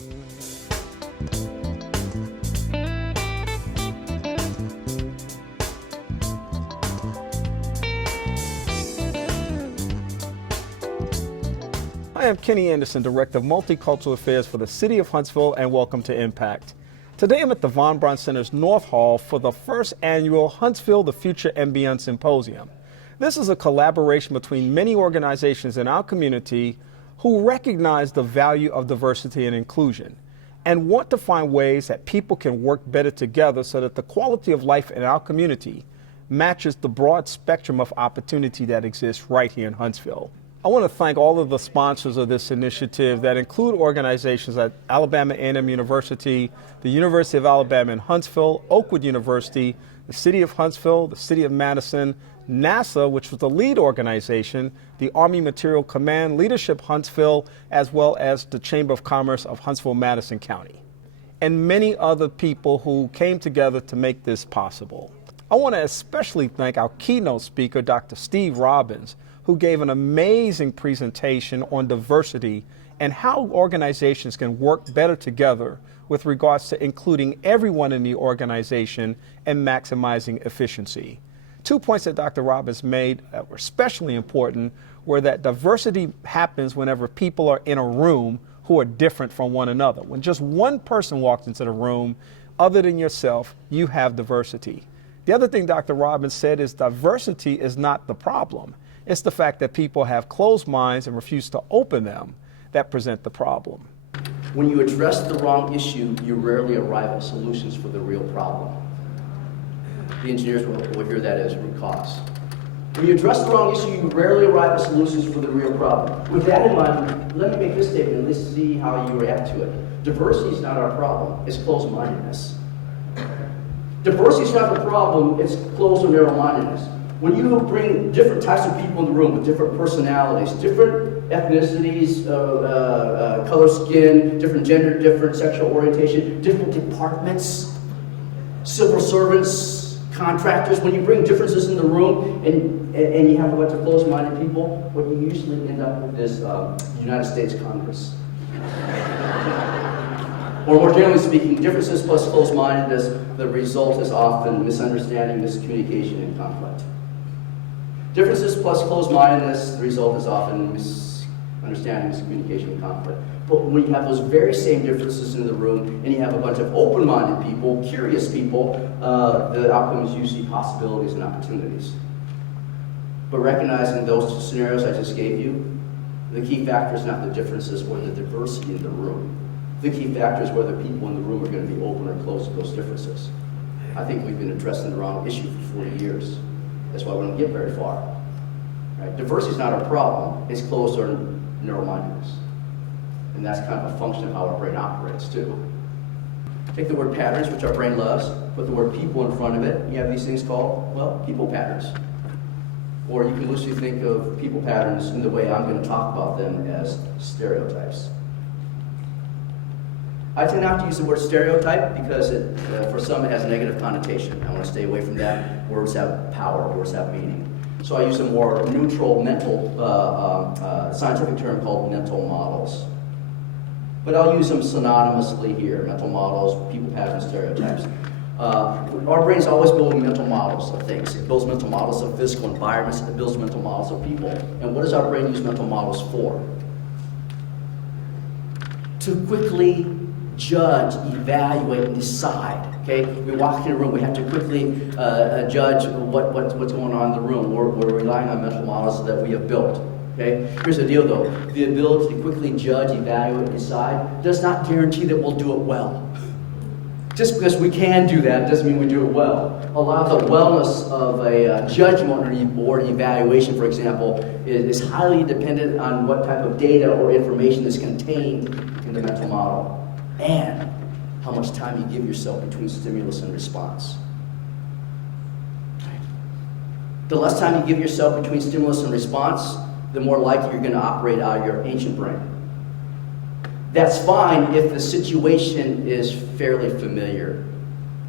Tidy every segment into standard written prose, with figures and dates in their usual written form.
I am Kenny Anderson, Director of Multicultural Affairs for the City of Huntsville, and welcome to Impact. Today I'm at the Von Braun Center's North Hall for the first annual Huntsville, the Future and Beyond Symposium. This is a collaboration between many organizations in our community who recognize the value of diversity and inclusion and want to find ways that people can work better together so that the quality of life in our community matches the broad spectrum of opportunity that exists right here in Huntsville. I want to thank all of the sponsors of this initiative that include organizations at Alabama A&M University, the University of Alabama in Huntsville, Oakwood University, the City of Huntsville, the City of Madison, NASA, which was the lead organization, the Army Materiel Command, Leadership Huntsville, as well as the Chamber of Commerce of Huntsville-Madison County, and many other people who came together to make this possible. I want to especially thank our keynote speaker, Dr. Steve Robbins, who gave an amazing presentation on diversity and how organizations can work better together with regards to including everyone in the organization and maximizing efficiency. 2 points that Dr. Robbins made that were especially important were that diversity happens whenever people are in a room who are different from one another. When just one person walks into the room, other than yourself, you have diversity. The other thing Dr. Robbins said is diversity is not the problem. It's the fact that people have closed minds and refuse to open them that present the problem. When you address the wrong issue, you rarely arrive at solutions for the real problem. The engineers will hear that as root cause. When you address the wrong issue, you rarely arrive at solutions for the real problem. With that in mind, let me make this statement and let's see how you react to it. Diversity is not our problem, it's closed-mindedness. Diversity is not the problem, it's closed or narrow-mindedness. When you bring different types of people in the room with different personalities, different ethnicities, color skin, different gender, different sexual orientation, different departments, civil servants, contractors, when you bring differences in the room and you have a bunch of closed-minded people, what you usually end up with is United States Congress. Or more generally speaking, differences plus closed-mindedness, the result is often misunderstanding, miscommunication, and conflict. Differences plus closed-mindedness, the result is often misunderstanding, miscommunication, and conflict. But when you have those very same differences in the room and you have a bunch of open-minded people, curious people, the outcome is usually possibilities and opportunities. But recognizing those two scenarios I just gave you, the key factor is not the differences or the diversity in the room. The key factor is whether people in the room are going to be open or closed to those differences. I think we've been addressing the wrong issue for 40 years. That's why we don't get very far. Right? Diversity is not our problem. It's closed or narrow-mindedness. And that's kind of a function of how our brain operates, too. Take the word patterns, which our brain loves, put the word people in front of it. You have these things called, well, people patterns. Or you can loosely think of people patterns in the way I'm going to talk about them as stereotypes. I tend not to use the word stereotype because for some it has a negative connotation. I want to stay away from that. Words have power, words have meaning. So I use a more neutral mental, scientific term called mental models. But I'll use them synonymously here, mental models, people patterns, stereotypes. Our brain's always building mental models of things. It builds mental models of physical environments, it builds mental models of people. And what does our brain use mental models for? To quickly judge, evaluate, and decide. Okay, we walk in a room, we have to quickly judge what's going on in the room. We're relying on mental models that we have built. Okay, here's the deal though: the ability to quickly judge, evaluate, and decide does not guarantee that we'll do it well. Just because we can do that doesn't mean we do it well. A lot of the wellness of a judgment or an evaluation, for example, is highly dependent on what type of data or information is contained in the mental model. And how much time you give yourself between stimulus and response. The less time you give yourself between stimulus and response, the more likely you're going to operate out of your ancient brain. That's fine if the situation is fairly familiar.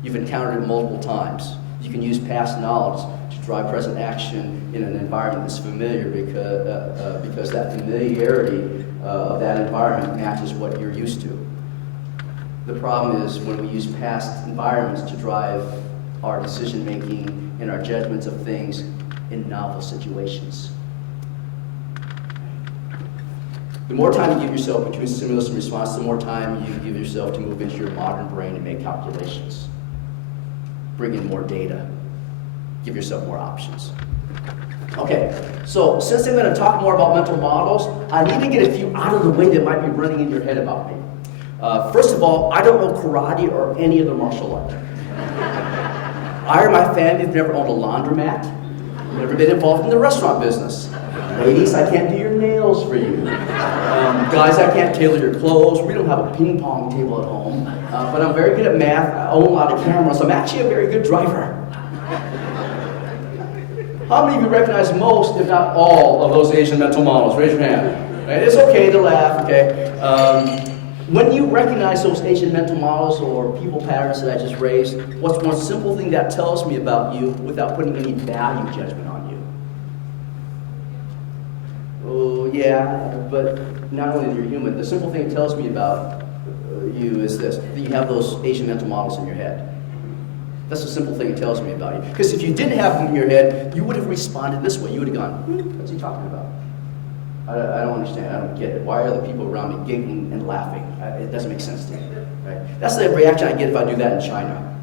You've encountered it multiple times. You can use past knowledge to drive present action in an environment that's familiar because that familiarity of that environment matches what you're used to. The problem is when we use past environments to drive our decision making and our judgments of things in novel situations. The more time you give yourself between stimulus and response, the more time you give yourself to move into your modern brain and make calculations. Bring in more data. Give yourself more options. Okay, so since I'm going to talk more about mental models, I need to get a few out of the way that might be running in your head about me. First of all, I don't know karate or any other martial art. I or my family have never owned a laundromat, never been involved in the restaurant business. Ladies, I can't do your nails for you. Guys, I can't tailor your clothes. We don't have a ping pong table at home. But I'm very good at math. I own a lot of cameras. I'm actually a very good driver. How many of you recognize most, if not all, of those Asian mental models? Raise your hand. Right? It's okay to laugh, okay? When you recognize those Asian mental models or people patterns that I just raised, what's one simple thing that tells me about you without putting any value judgment on you? Oh, yeah, but not only that you're human, the simple thing it tells me about you is this, that you have those Asian mental models in your head. That's the simple thing it tells me about you. Because if you didn't have them in your head, you would have responded this way. You would have gone, what's he talking about? I don't understand. I don't get it. Why are the people around me giggling and laughing? It doesn't make sense to me. Right? That's the reaction I get if I do that in China.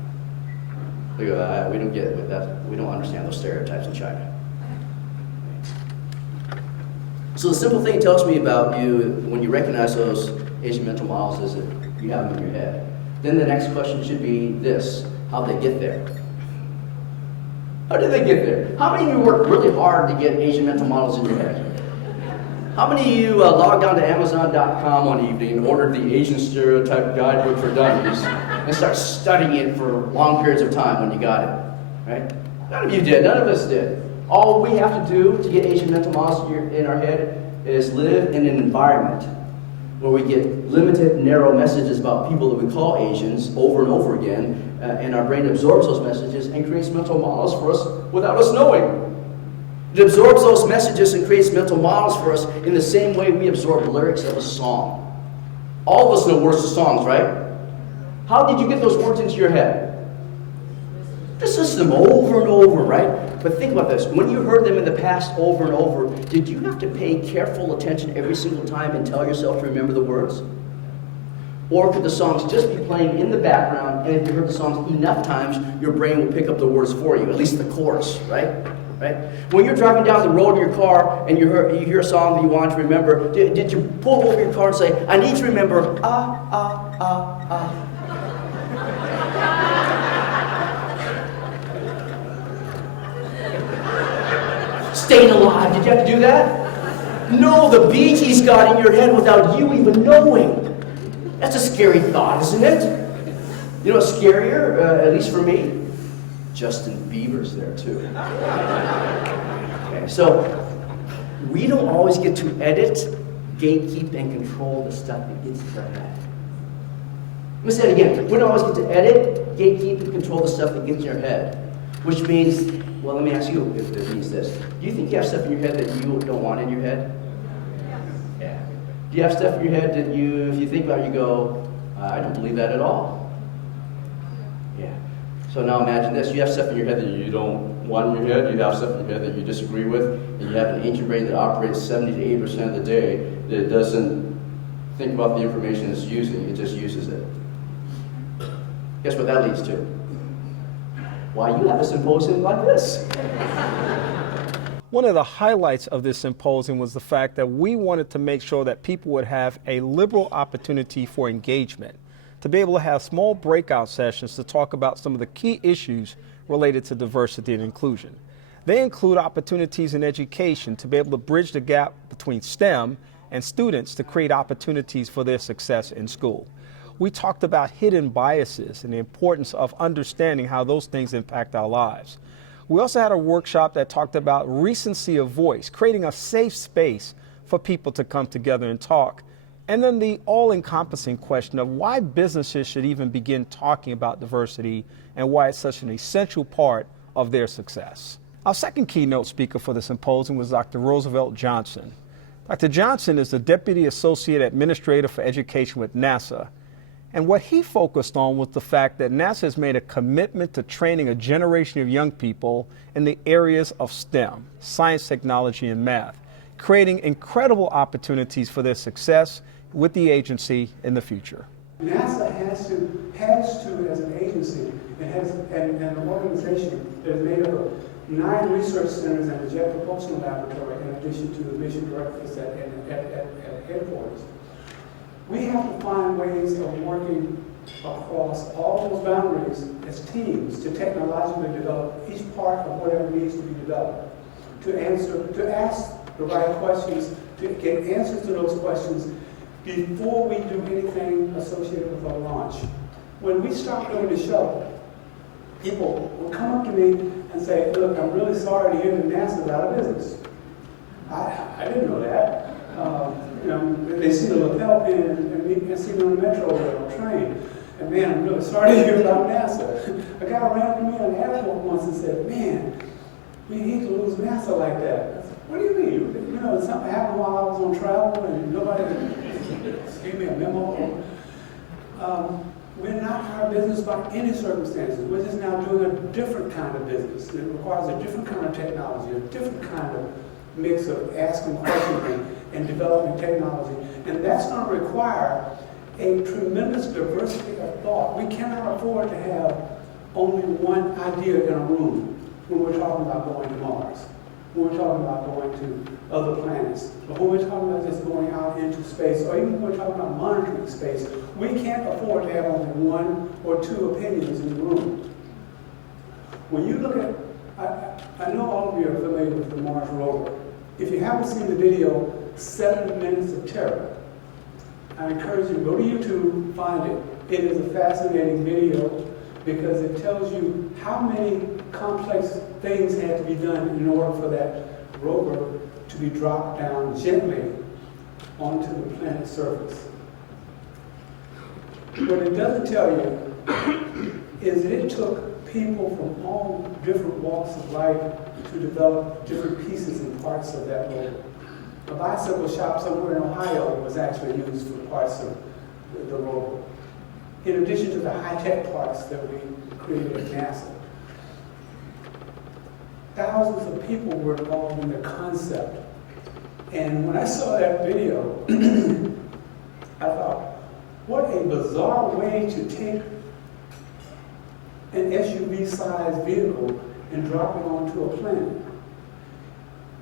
They go, we don't get it. We don't understand those stereotypes in China. So the simple thing it tells me about you when you recognize those Asian mental models is that you have them in your head. Then the next question should be this: how'd they get there? How did they get there? How many of you worked really hard to get Asian mental models in your head? How many of you logged on to Amazon.com one evening and ordered the Asian Stereotype Guidebook for Dummies and started studying it for long periods of time when you got it? Right? None of you did. None of us did. All we have to do to get Asian mental models in our head is live in an environment where we get limited, narrow messages about people that we call Asians over and over again, and our brain absorbs those messages and creates mental models for us without us knowing. It absorbs those messages and creates mental models for us in the same way we absorb lyrics of a song. All of us know words to songs, right? How did you get those words into your head? Just listen to them over and over, right? But think about this. When you heard them in the past over and over, did you have to pay careful attention every single time and tell yourself to remember the words? Or could the songs just be playing in the background, and if you heard the songs enough times, your brain will pick up the words for you, at least the chorus, right? Right? When you're driving down the road in your car and you hear a song that you want to remember, did you pull over your car and say, I need to remember, Staying Alive, did you have to do that? No, the Bee Gees got in your head without you even knowing. That's a scary thought, isn't it? You know what's scarier, at least for me? Justin Bieber's there too. Okay, so we don't always get to edit, gatekeep, and control the stuff that gets into our head. Let me say it again. We don't always get to edit, gatekeep, and control the stuff that gets in your head. Which means, well, let me ask you if it means this. Do you think you have stuff in your head that you don't want in your head? Yeah. Do you have stuff in your head that you, if you think about it, you go, I don't believe that at all? Yeah. So now imagine this. You have stuff in your head that you don't want in your head. You have stuff in your head that you disagree with. And you have an ancient brain that operates 70 to 80% of the day that it doesn't think about the information it's using. It just uses it. Guess what that leads to? Why you have a symposium like this. One of the highlights of this symposium was the fact that we wanted to make sure that people would have a liberal opportunity for engagement, to be able to have small breakout sessions to talk about some of the key issues related to diversity and inclusion. They include opportunities in education to be able to bridge the gap between STEM and students to create opportunities for their success in school. We talked about hidden biases and the importance of understanding how those things impact our lives. We also had a workshop that talked about recency of voice, creating a safe space for people to come together and talk. And then the all-encompassing question of why businesses should even begin talking about diversity and why it's such an essential part of their success. Our second keynote speaker for the symposium was Dr. Roosevelt Johnson. Dr. Johnson is the Deputy Associate Administrator for Education with NASA. And what he focused on was the fact that NASA has made a commitment to training a generation of young people in the areas of STEM, science, technology, and math, creating incredible opportunities for their success with the agency in the future. NASA has to, as an agency, and an organization that is made up of 9 research centers and a jet propulsion laboratory, in addition to the mission directors at headquarters. We have to find ways of working across all those boundaries as teams to technologically develop each part of whatever needs to be developed, to ask the right questions, to get answers to those questions before we do anything associated with our launch. When we start doing the shuttle, people will come up to me and say, look, I'm really sorry to hear that NASA's out of business. I didn't know that. They see the lapel pin and see me on the metro rail or train. And man, I'm really sorry to hear about NASA. A guy ran up to me on the airport once and said, man, we hate to lose NASA like that. I said, what do you mean? Something happened while I was on travel and nobody gave me a memo. We're not out of business by any circumstances. We're just now doing a different kind of business. It requires a different kind of technology, a different kind of mix of asking questions and developing technology. And that's going to require a tremendous diversity of thought. We cannot afford to have only one idea in a room when we're talking about going to Mars, when we're talking about going to other planets, or when we're talking about just going out into space, or even when we're talking about monitoring space. We can't afford to have only 1 or 2 opinions in the room. When you look at, I know all of you are familiar with the Mars rover. If you haven't seen the video, 7 Minutes of Terror, I encourage you to go to YouTube, find it. It is a fascinating video because it tells you how many complex things had to be done in order for that rover to be dropped down gently onto the planet's surface. What it doesn't tell you is that it took people from all different walks of life to develop different pieces and parts of that rover. A bicycle shop somewhere in Ohio was actually used for parts of the rover, in addition to the high-tech parts that we created at NASA. Thousands of people were involved in the concept. And when I saw that video, I thought, what a bizarre way to take an SUV-sized vehicle and drop it onto a planet.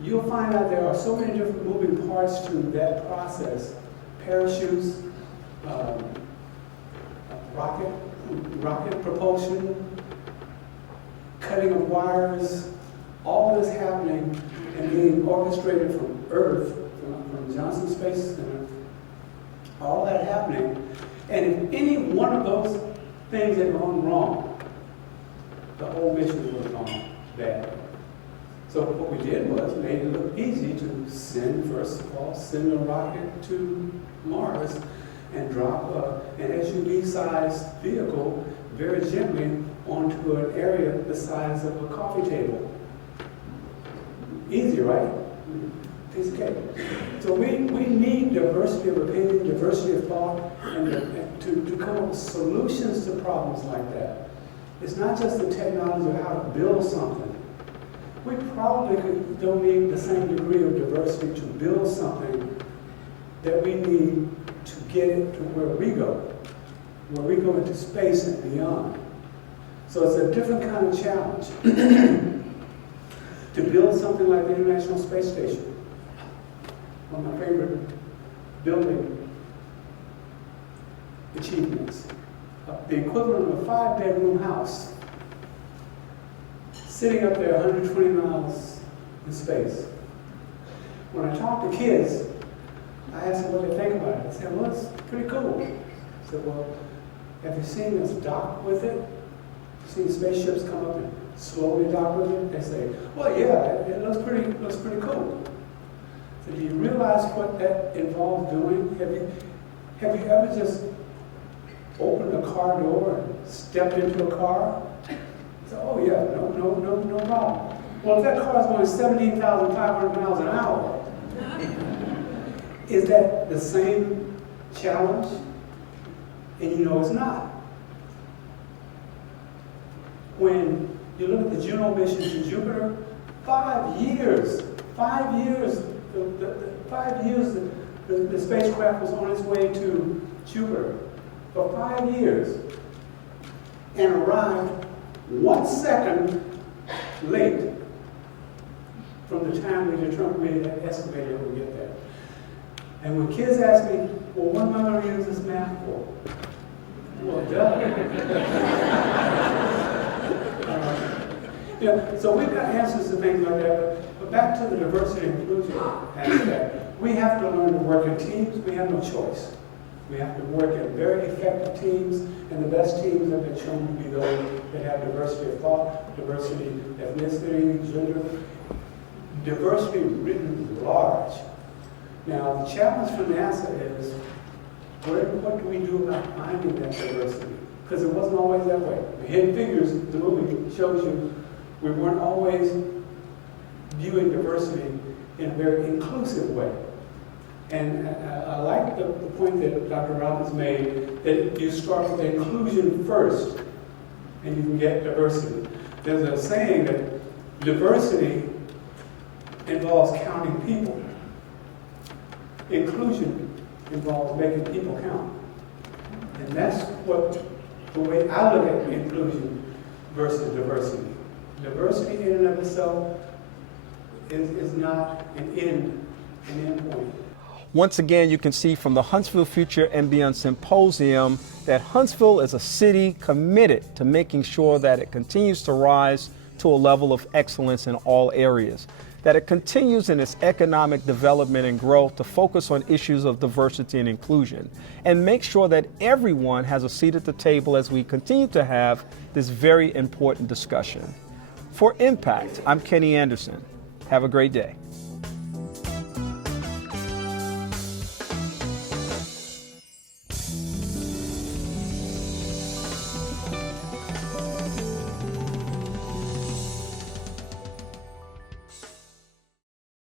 You'll find out there are so many different moving parts to that process. Parachutes, rocket propulsion, cutting of wires, all this happening and being orchestrated from Earth, from Johnson Space Center, all that happening. And if any one of those things had gone wrong, the whole mission would have gone bad. So what we did was made it look easy to send a rocket to Mars and drop an SUV-sized vehicle very gently onto an area the size of a coffee table. Easy, right? Piece of cake. So we need diversity of opinion, diversity of thought, and to come up with solutions to problems like that. It's not just the technology of how to build something. We probably don't need the same degree of diversity to build something that we need to get it to where we go into space and beyond. So it's a different kind of challenge to build something like the International Space Station. One of my favorite building achievements. The equivalent of a 5-bedroom house sitting up there 120 miles in space. When I talk to kids, I ask them what they think about it. They say, well, it's pretty cool. I said, well, have you seen us dock with it? Seen spaceships come up and slowly dock with it? They say, well, yeah, it looks pretty cool. So do you realize what that involved doing? Have you ever just opened a car door and stepped into a car? So, oh yeah, no problem. Well, if that car is going 17,500 miles an hour, is that the same challenge? And you know it's not. When you look at the Juno mission to Jupiter, 5 years, the spacecraft was on its way to Jupiter for 5 years and arrived 1 second late from the time we determined we had estimated it would get there. And when kids ask me, well, what am I going to use this math for? Well, duh. So we've got answers to things like that, but back to the diversity and inclusion aspect. We have to learn to work in teams. We have no choice. We have to work in very effective teams, and the best teams have been shown to be those that have diversity of thought, diversity of ethnicity, gender, diversity written large. Now, the challenge for NASA is, what do we do about finding that diversity? Because it wasn't always that way. The Hidden Figures, the movie, shows you we weren't always viewing diversity in a very inclusive way. And I like the point that Dr. Robbins made, that you start with inclusion first, and you can get diversity. There's a saying that diversity involves counting people. Inclusion involves making people count. And that's the way I look at inclusion versus diversity. Diversity in and of itself is not an end point. Once again, you can see from the Huntsville Future and Beyond Symposium that Huntsville is a city committed to making sure that it continues to rise to a level of excellence in all areas, that it continues in its economic development and growth to focus on issues of diversity and inclusion, and make sure that everyone has a seat at the table as we continue to have this very important discussion. For Impact, I'm Kenny Anderson. Have a great day.